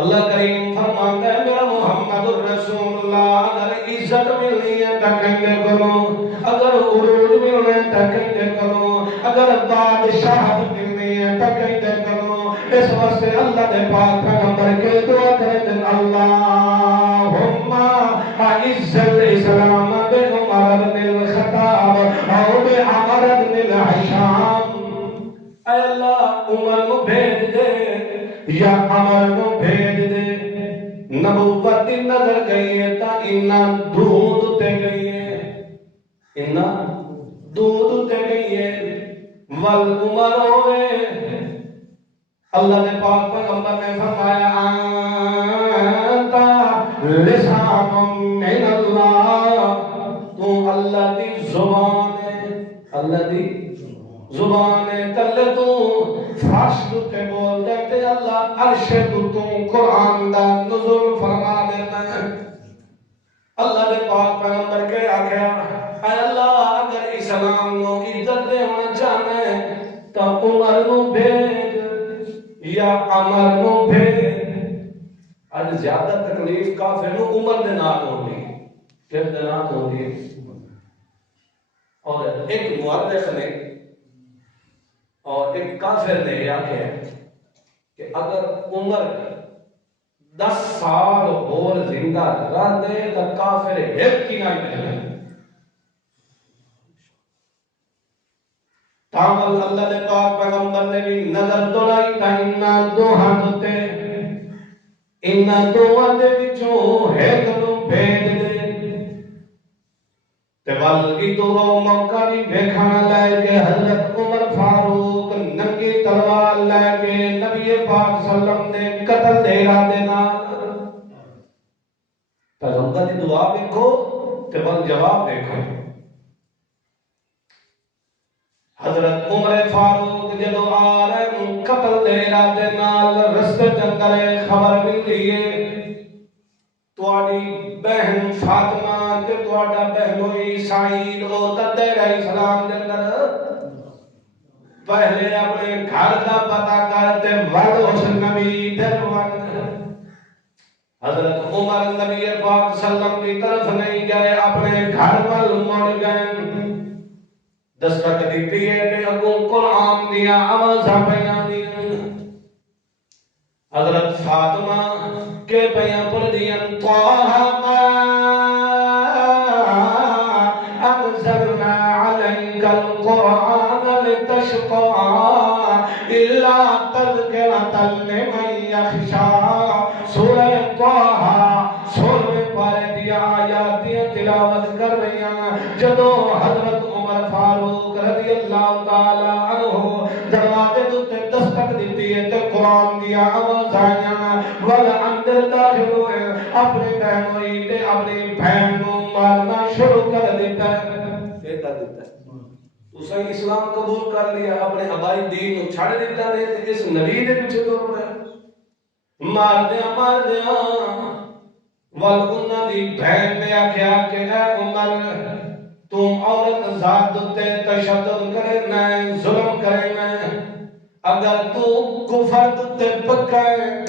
اللہ کریم فرماتا ہے میرا محمد الرسول اللہ اگر عزت ملنی ہے تو کہنے کرو، اگر عروج ملنا ہے تو کہنے کرو، اگر بادشاہت ملنی ہے تو کہنے کرو۔ اس واسطے اللہ دے پاک پیغمبر کے دعا کرتے ہیں اللہم اعز الاسلام بعمر بن الخطاب او بعمر بن الحشام۔ اے اللہ عمر کو بھیج دے یا عمر کو بھیج دے، نبوت دی نظر گئی ہے تا انہاں دودھ تے گئی ہے، انہاں دودھ تے گئی ہے ول عمر ہوئے۔ اللہ نے پاک پیغمبر نے فرمایا انت لسان من اللہ، تو اللہ دی زبان ہے، اللہ دی زبان ہے، کلے تو فرش تے بول دے تے اللہ عرش تو قرآن دا نزول فرما دینا ہے۔ اللہ نے پاک پیغمبر کے آکھیا اے اللہ اگر اسلام نو عزت دے ہونا چاہنا ہے تو عمر نو بھیج یا عمر نو بھیج۔ اج زیادہ تکلیف کافر نو عمر دے نال ہوندی، کس دے نال ہوندی؟ اور ایک مورخ نے اور ایک کافر نے یہ آکھیا کہ اگر عمر 10 سال اور زندہ رہ دے تو کافر ایک کی نہیں ملے۔ تاول اللہ نے پاک پیغمبر نے بھی نظر دوڑائی تا انہاں دوہاں تے انہاں دوہاں دے وچوں ایک نو بھیج دے تے بلکہ تو موقع بھی دیکھنا لے کے حضرت عمر فاروق ننگی تلوار لے کے نبی پاک صلی اللہ علیہ وسلم نے قتل دے ارادے نال۔ پیغمبر دی دعا دیکھو تے بل جواب دیکھو۔ حضرت عمر فاروق جدو آ رہے قتل دے ارادے نال رستے دے اندر خبر ملتی ہے تواڈی بہن فاطمہ تے تواڈا بہنوئی سعید او تدے علیہ السلام دے اندر پہلے اپنے گھر دا پتہ کرتے ود اس نبی دے ود۔ حضرت عمر نبی پاک صلی اللہ علیہ وسلم کی طرف نہیں گئے، اپنے گھر وال مڑ گئے۔ دستک دیتی ہے کہ اگوں قرآن دیا آوازاں پیاں دیاں۔ حضرت فاطمہ کے پیاں پڑھ دیاں طٰہَ مَا أَنزَلْنَا عَلَيْكَ الْقُرْآنَ لِتَشْقَىٰ إِلَّا تَذْكِرَةً لِمَن يَخْشَىٰ۔ سورہ طٰہَ سورہ پارے دیا آیات دیا تلاوت کر رہی ہیں۔ جدو حضرت عمر فاروق رضی اللہ تعالیٰ عنہ دروازے دوتے دستک دیتی ہے تے قرآن دیا آواز آئیاں ول اندر داخل ہوئے، اپنے بہنوئی تے اپنی بہن نو مارنا شروع کر دیتا ہے۔ کہتا دیتا ہے تو صحیح اسلام قبول کر لیا، اپنے آبائی دین نو چھڑ دیتا ہے تے اس نبی دے پیچھے دوڑ رہا ہے، مار دیا ول انہاں دی بہن نے آکھیا کہ اے عمر تم عورت ذات تے تشدد کرنا ہے، ظلم کرنا ہے، اگر تو کفر تے پکا ہے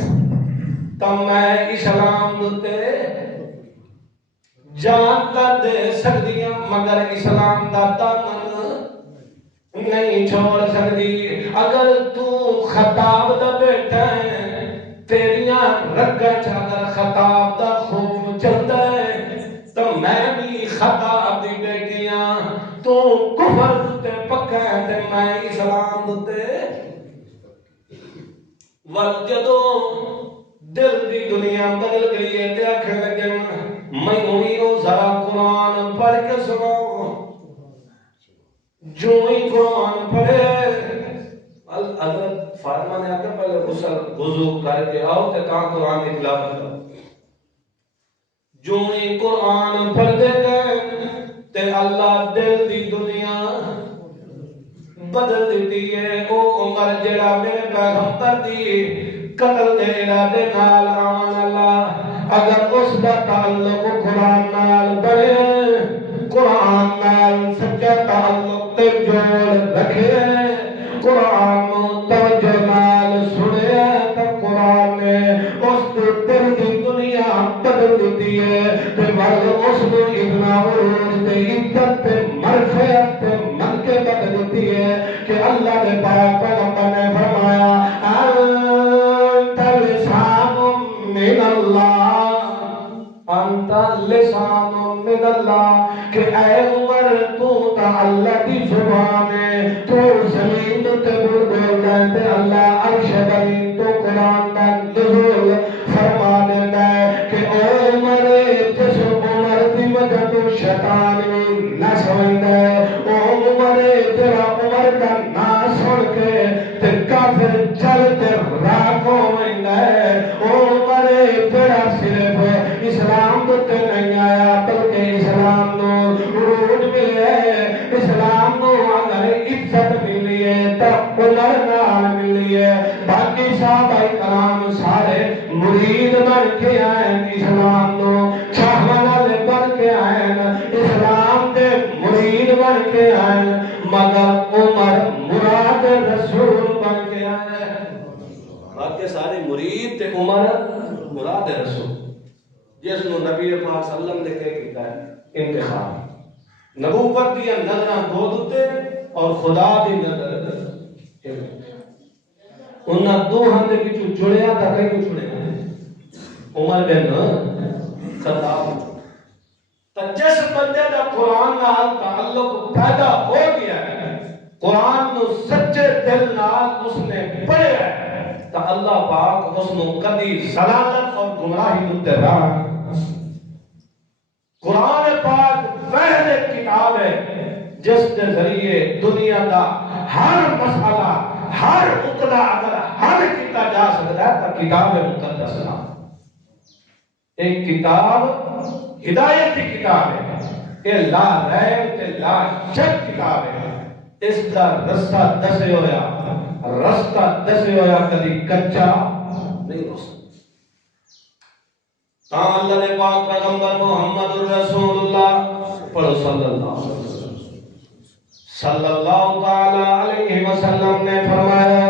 تو میں اسلام تے جان تا دے سکدی ہاں مگر اسلام دا دامن نہیں چھوڑ سکدی۔ اگر تو خطاب دا بیٹا ہے، تیریاں رگاں چ اگر خطاب دا خون چلدا ہے تو میں بھی خطاب دی بیٹی ہاں، تو کفر تے پکا ہے تے میں اسلام تے۔ ول جدو دل دی دنیا بدل گئی ہے تے آکھن لگے میں ہوئی او ذرا قرآن پڑھ کے سناؤ۔ جو ہی قرآن پڑھے حضرت فاطمہ نے آکھا پہلے غسل وضو کر کے آؤ تے کہاں قرآن کی تلاوت کرو۔ جو ہی قرآن پڑھ دے گئے تے اللہ دل دی دنیا بدل دیتی ہے۔ او عمر جڑا میرے پیغمبر دی قتل دے ارادے نال آن اللہ، اگر اس دا تعلق قرآن نال بڑھے، قرآن نال سچا تعلق تے جوڑ رکھے، قرآن توجہ نال سنے تو قرآن نے اس دل دی دنیا بدل دیتی ہے تے ول اس نو اتنا عروج تے عزت تے مرفعت تے منقبت دیتی ہے کہ اللہ نے پاک پیغمبر نے فرمایا انت لسان من اللہ، انت لسان من اللہ، کہ اے عمر تو تا اللہ کی زبان ہے، تو زمین تے بول رہا ہے تے اللہ عرش بلند تو قرآن کا نزول فرما دیتا ہے کہ اے عمر جس عمر دی وجہ تو شیطان بھی نہ سمجھتا ہے، او عمر تیرا عمر کا نہ سن کے تے کافر چل تے راہ ہوئندا ہے، او عمر تیرا صرف اسلام تے نہیں آیا بلکہ اسلام نو عروج ملے، اسلام نو اگر عزت ملی ہے تو عمر نال ملی ہے، باقی صحابہ کرام سارے مرید بن کے آئے اسلام نو، چاہوال بن کے آئے اسلام دے مرید بن کے آئے، مگر عمر مراد رسول بن کے آئے، باقی سارے مرید تے عمر مراد رسول، جس نو نبی پاک صلی اللہ علیہ وسلم نے کہا ہے انتخاب نبوت دیا نظراں دو دتے اور خدا دی نظر انہاں دو ہندے وچوں جڑیا تا کئی کو چھڑیا عمر بن خطاب تا جس بندے دا قرآن نال تعلق پیدا ہو گیا ہے، قرآن نو سچے دل نال اس نے پڑھیا ہے تا اللہ پاک اس نو کبھی ضلالت اور گمراہی تے راہ، قرآن پاک وحد کتاب ہے جس کے ذریعے دنیا دا ہر مسئلہ ہر عقدہ اگر حل کیتا جا سکتا ہے تو کتاب مقدس نام، ایک کتاب ہدایت کی کتاب ہے، یہ لا ریب تے لا شک کتاب ہے، اس کا رستہ دسے ہویا کبھی کچا نہیں ہو سکتا۔ اللہ نے پاک پیغمبر محمد رسول اللہ پڑھو صلی اللہ علیہ وسلم نے فرمایا